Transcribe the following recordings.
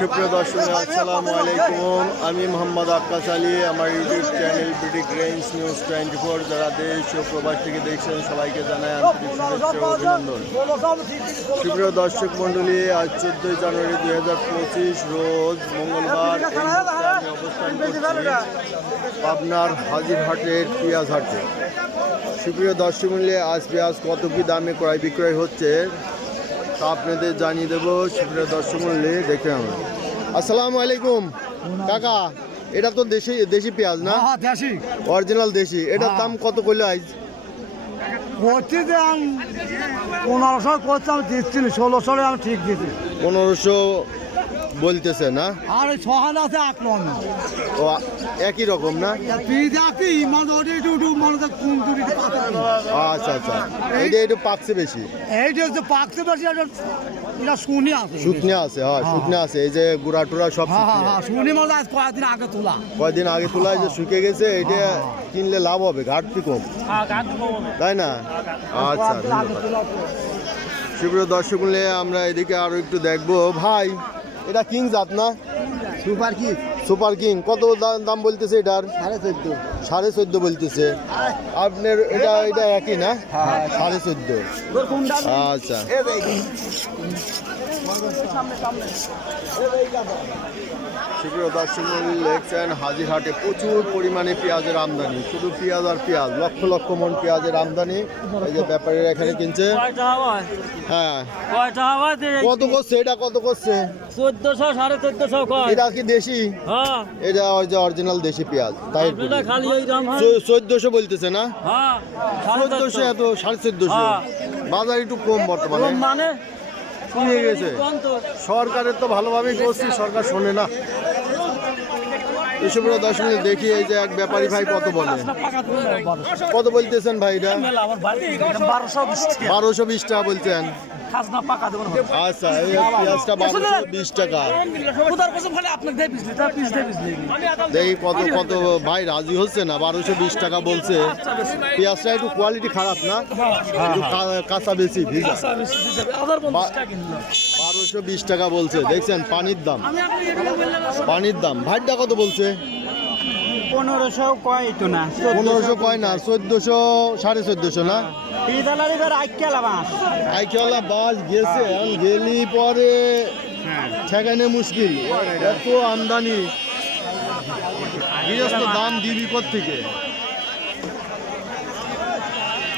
সুপ্রিয় দর্শক আসসালামু আলাইকুম। আমি মোহাম্মদ আক্কাস আলী আমার ইউটিউব চ্যানেল ব্রিটিক রেঞ্জ নিউজ টোয়েন্টি ফোর। যারা দেশ ও প্রবাস থেকে দেখছেন সবাইকে জানাই আন্তরিক শুভেচ্ছা ও অভিনন্দন। সুপ্রিয় দর্শক মণ্ডলী আজ চোদ্দোই জানুয়ারি দুই হাজার পঁচিশ রোজ মঙ্গলবার অবস্থান করছি পাবনার হাজিরহাটের পেঁয়াজ হাটে। সুপ্রিয় দর্শক মূল্যে আজ পেঁয়াজ কত কি দামে ক্রয় বিক্রয় হচ্ছে? তা আপনাদের জানিয়ে দেবো সুপ্রিয় দর্শক মূল্যে দেখে আমরা আসসালামু আলাইকুম কাকা এটা তো দেশি দেশি পেঁয়াজ না? হ্যাঁ দেশি। অরিজিনাল দেশি এটার হ্যাঁ। দাম কত করলে আমি পনেরোশো করছি আমি দিচ্ছি ষোলোশো আমি ঠিক দিচ্ছি। পনেরোশো বলতেছে না? আর হাজার আছে নয় ও একই রকম না? মানে মানে আচ্ছা আচ্ছা। এইটা একটু পাকছে বেশি। এইটা হচ্ছে পাকতে বেশি এটা এটা শুনি আছে। শুকনে আছে হ্যাঁ শুকনে আছে। এই যে গুড়া টুরা সব হ্যাঁ হ্যাঁ হ্যাঁ শুনি মানে আজ কয়েকদিন আগে তোলা। কয়দিন আগে তোলা যে শুকে গেছে এটা হ্যাঁ, কিনলে লাভ হবে ঘাটতি কম। তাই না? আচ্ছা কয়েকদিন সুপ্রিয় দর্শক আমরা এদিকে আরও একটু দেখব। ভাই এটা কিং জাত না? সুপার কি। Super king. কত দাম বলতেছে এটার? সাড়ে চোদ্দ। সাড়ে চোদ্দ বলতেছে। আপনার এটা এটা একই না? হ্যাঁ। সাড়ে চোদ্দ। আচ্ছা। সুপ্রিয় দর্শক দেখছেন হাজিরহাটে প্রচুর পরিমাণে পেঁয়াজের আমদানি। শুধু পেঁয়াজ আর পেঁয়াজ লক্ষ লক্ষ মন পেঁয়াজের আমদানি। এই যে ব্যাপারীরা এখানে কিনছে। হ্যাঁ। কত করছে? এটা কত করছে? চোদ্দশো সাড়ে চোদ্দশো এটা কি দেশি? এটা ওই যে অরিজিনাল দেশি পেঁয়াজ তাই আপনারা খালি ওই দাম চোদ্দশো বলতেছে না? চোদ্দশো এত সাড়ে চোদ্দশো। বাজার একটু কম বর্তমানে। মানে গেছে। সরকারের তো ভালোভাবেই করছি সরকার শোনে না। এসব দশ মিনিট দেখি এই যে এক ব্যাপারী ভাই কত বলে। কত বলতেছেন ভাই এটা মেলা আমার বাড়ি বারোশো বিশ বারোশো বিশ টাকা বলছেন। খাজনা পাকা দেবো আচ্ছা এই পেঁয়াজটা বারোশো বিশ টাকা। কোথার কাছে ভালো আপনার দেয় বিজলি তার পিস দেয় বিজলি। দেখি কত কত ভাই রাজি হচ্ছে না? বারোশো বিশ টাকা বলছে। পেঁয়াজটা একটু কোয়ালিটি খারাপ না? একটু কা- কাঁচা বেশি ভিজা বারোশো বিশ টাকা বলছে। দেখছেন পানির দাম। আপনাকে পানির দাম। ভাইটা কত বলছে? পনেরোশো কয় তো না? পনেরোশো কয় না? চোদ্দশো সাড়ে চোদ্দশো না? আইকেলা আইকেওয়ালা বাস গেছে এখন গেলি পরে ঠেকানে মুশকিল এত আমদানি। দাম দিবি থেকে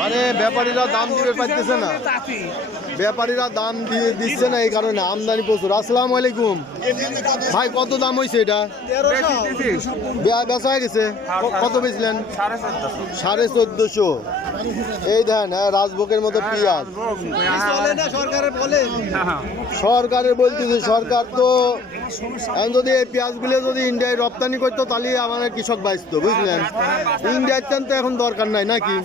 মানে ব্যাপারীরা দাম দিবে পাইতেছে না। ব্যাপারীরা দাম দিয়ে দিচ্ছে না এই কারণে আমদানি প্রচুর। আসসালামু আলাইকুম। ভাই কত দাম হয়েছে এটা? বেচা হয়ে গেছে। কত বেচলেন? সাড়ে চোদ্দশো। এই দেন হ্যাঁ রাজভোগের মতো পেঁয়াজ। সরকারের বলতেছে সরকার তো এখন যদি এই পেঁয়াজগুলো যদি ইন্ডিয়ায় রপ্তানি করতো তাহলে আমাদের কৃষক বাঁচত বুঝলেন? ইন্ডিয়ার চান তো এখন দরকার নাই নাকি?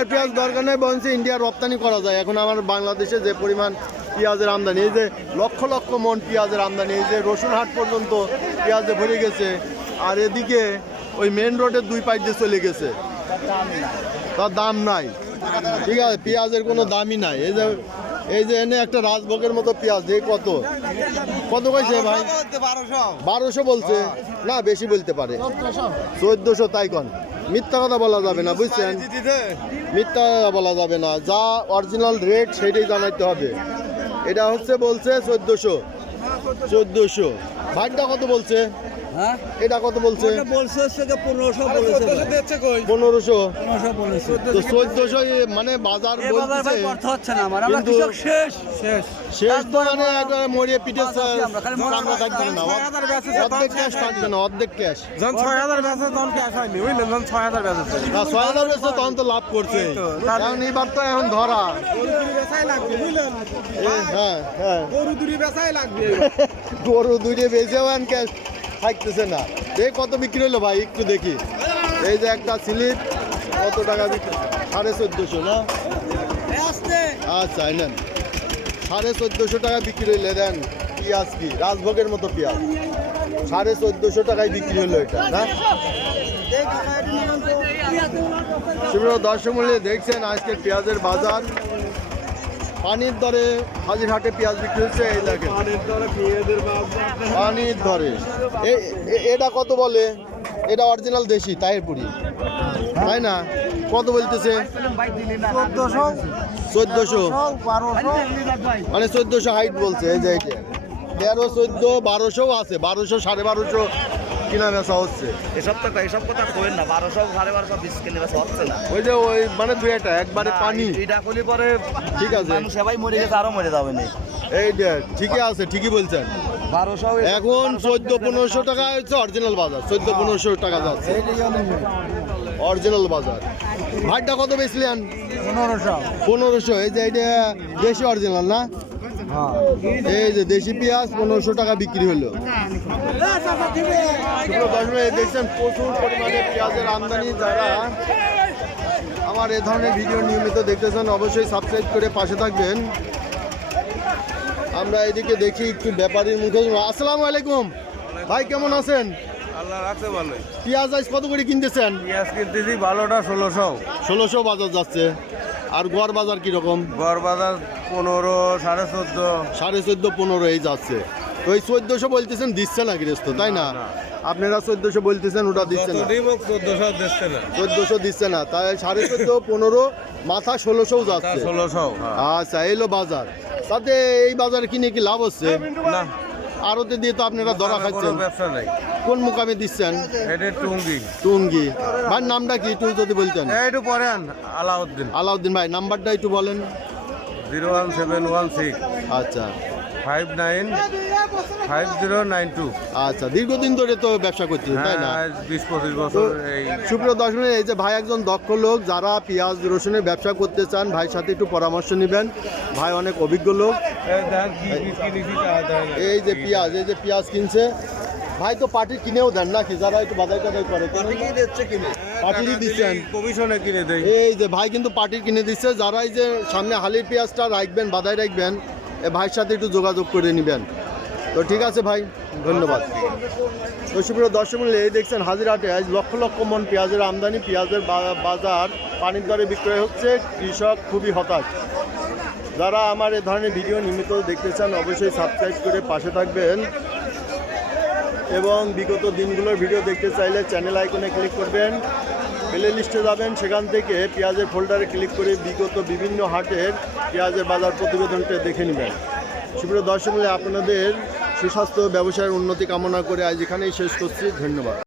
ইন্ডিয়ার পেঁয়াজ দরকার নেই বলছে ইন্ডিয়ার রপ্তানি করা যায়। এখন আমার বাংলাদেশে যে পরিমাণ পেঁয়াজের আমদানি এই যে লক্ষ লক্ষ মন পেঁয়াজের আমদানি এই যে রসুন হাট পর্যন্ত পেঁয়াজে ভরে গেছে আর এদিকে ওই মেন রোডের দুই পাশ দিয়ে চলে গেছে। তার দাম নাই। ঠিক আছে পেঁয়াজের কোনো দামই নাই। এই যে এই যে এনে একটা রাজভোগের মতো পেঁয়াজ এই কত? কত কইছে ভাই? বারোশো বলছে? না বেশি বলতে পারে। চোদ্দশো তাই কন। মিথ্যা কথা বলা যাবে না বুঝছেন? মিথ্যা কথা বলা যাবে না যা অরিজিনাল রেট সেটাই জানাইতে হবে। এটা হচ্ছে বলছে চোদ্দোশো। চোদ্দশো। ভাইটা কত বলছে? হ্যাঁ? এটা কত বলছে? বলছে হচ্ছে যে পনেরোশো বলেছে পনেরোশো। পনেরোশো তো চোদ্দশো মানে বাজার এ বাজার বলতেছে ভাই করতে হচ্ছে না আমার। আমরা কৃষক শেষ। শেষ। শেষ তো মানে একবার মরিয়ে পিঠে আমরা। থাকবে না। ছয় হাজার বেচেছে, অর্ধেক তখন ক্যাশ থাকবে না অর্ধেক ক্যাশ যখন ছয় হাজার বেচে তখন ক্যাশ হয়নি বুঝলেন? যখন ছয় হাজার বেচেছে। না ছয় হাজার বেচছে তখন তো লাভ করছে। এখন এবার তো এখন ধরা। হ্যাঁ হ্যাঁ। গরু দুরি বেচাই লাগবে। গরু ক্যাশ থাকতেছে না। দেখি কত বিক্রি হলো ভাই? একটু দেখি। এই যে একটা স্লিপ, কত টাকা বিক্রি? সাড়ে চোদ্দোশো, না? আচ্ছা নেন। সাড়ে চোদ্দোশো টাকা বিক্রি হইলে দেন, পেঁয়াজ কি? রাজভোগের মতো পেঁয়াজ। সাড়ে চোদ্দোশো টাকায় বিক্রি হলো এটা, না? দর্শক মূল্যে দেখছেন আজকের পেঁয়াজের বাজার। পানির দরে হাজিরহাটে পেঁয়াজ বিক্রি হচ্ছে এই দেখেন পানির দরে এটা কত বলে? এটা অরিজিনাল দেশি তাইরপুরি তাই না? কত বলতেছে? চোদ্দশো। মানে চোদ্দশো হাইট বলছে এই যে। তেরো চোদ্দ বারোশো আছে বারোশো সাড়ে বারোশো কিনা বেচা হচ্ছে? এসব তো এসব কথা কইেন না। বারোশো সাড়ে বারোশো বিশ কিলো বেশি হচ্ছে না। ওই যে ওই মানে দুই একটা একবারে পানি। এটা খুলি পরে ঠিক আছে। মানুষ সবাই মরে গেছে আরও মরে যাবে না এই যে ঠিকই আছে ঠিকই বলছেন। বারোশো এখন চোদ্দ পনেরোশো টাকা হচ্ছে অরিজিনাল বাজার। চোদ্দ পনেরোশো টাকা যাচ্ছে। অরিজিনাল বাজার। ভাইটা কত বেচলেন পনেরোশো। পনেরোশো। এই যে এইটা দেশি অরিজিনাল না? হ্যাঁ। এই যে দেশি পেঁয়াজ পনেরোশো টাকা বিক্রি হলো। দেখছেন প্রচুর পরিমাণে পেঁয়াজের আমদানি। যারা আমার এ ধরনের ভিডিও নিয়মিত দেখতেছেন অবশ্যই সাবস্ক্রাইব করে পাশে থাকবেন। আমরা এদিকে দেখি একটু ব্যাপারীর মুখে আসসালামু আলাইকুম। ভাই কেমন আছেন? আল্লাহ রাখতে ভালো পেঁয়াজ আজ কত করে কিনতেছেন? পেঁয়াজ কিনতেছি ভালোটা ষোলোশো। ষোলোশো বাজার যাচ্ছে। আর গড় বাজার কীরকম? গড় বাজার পনেরো সাড়ে চোদ্দ। সাড়ে চোদ্দ পনেরো এই যাচ্ছে। ওই চোদ্দোশো বলতেছেন দিচ্ছে না গৃহস্থ তাই না? আপনারা চোদ্দোশো বলতেছেন ওটা দিচ্ছে না। চোদ্দোশো দিচ্ছে না। তাই সাড়ে চোদ্দ পনেরো মাথা ষোলোশোও যাচ্ছে। ষোলোশো আচ্ছা এলো বাজার। তাতে এই বাজারে কিনে কি লাভ হচ্ছে? না। আরতে দিয়ে তো আপনারা ধরা খাচ্ছেন। ব্যবসা নেই। কোন মুকামে দিচ্ছেন? টুঙ্গি। টুঙ্গি। ভাই নামটা কি একটু যদি বলতেন? একটু পরে আলাউদ্দিন। আলাউদ্দিন ভাই নাম্বারটা একটু বলেন। Zero one seven one six. আচ্ছা। Five nine five zero nine two. আচ্ছা দীর্ঘদিন ধরে তো ব্যবসা করছেন তাই না? হ্যাঁ বিশ পঁচিশ বছর এই সুপ্রিয় দর্শক এই যে ভাই একজন দক্ষ লোক যারা পেঁয়াজ রসুনের ব্যবসা করতে চান ভাইয়ের সাথে একটু পরামর্শ নেবেন। ভাই অনেক অভিজ্ঞ লোক। এই তা দেয় না। এই যে পেঁয়াজ এই যে পেঁয়াজ কিনছে। ভাই তো পার্টি কিনেও দেন নাকি? যারা একটু বাদাই টাদাই করে দিচ্ছে দিচ্ছেন। কমিশনে কিনে দেয়। এই যে ভাই কিন্তু পার্টির কিনে দিচ্ছে। যারা এই যে সামনে হালির পেঁয়াজটা রাখবেন বাদাই রাখবেন ভাইয়ের সাথে একটু যোগাযোগ করে নেবেন। তো ঠিক আছে ভাই, ধন্যবাদ। তো সুপ্রিয় দর্শক মূল্য এই দেখছেন হাজিরহাটে আজ লক্ষ লক্ষ মন পেঁয়াজের আমদানি, পেঁয়াজের বাজার, পানির দরে বিক্রয় হচ্ছে, কৃষক খুবই হতাশ। যারা আমার এ ধরনের ভিডিও নিয়মিত দেখতে চান, অবশ্যই সাবস্ক্রাইব করে পাশে থাকবেন। এবং বিগত দিনগুলোর ভিডিও দেখতে চাইলে চ্যানেল আইকনে ক্লিক করবেন। প্লে লিস্টে যাবেন, সেখান থেকে পেঁয়াজের ফোল্ডারে ক্লিক করে বিগত বিভিন্ন হাটের পেঁয়াজের বাজার প্রতিবেদনটা দেখে নেবেন। সুপ্রিয় দর্শক আপনাদের সুস্বাস্থ্য ব্যবসায়ের উন্নতি কামনা করে আজ এখানেই শেষ করছি। ধন্যবাদ।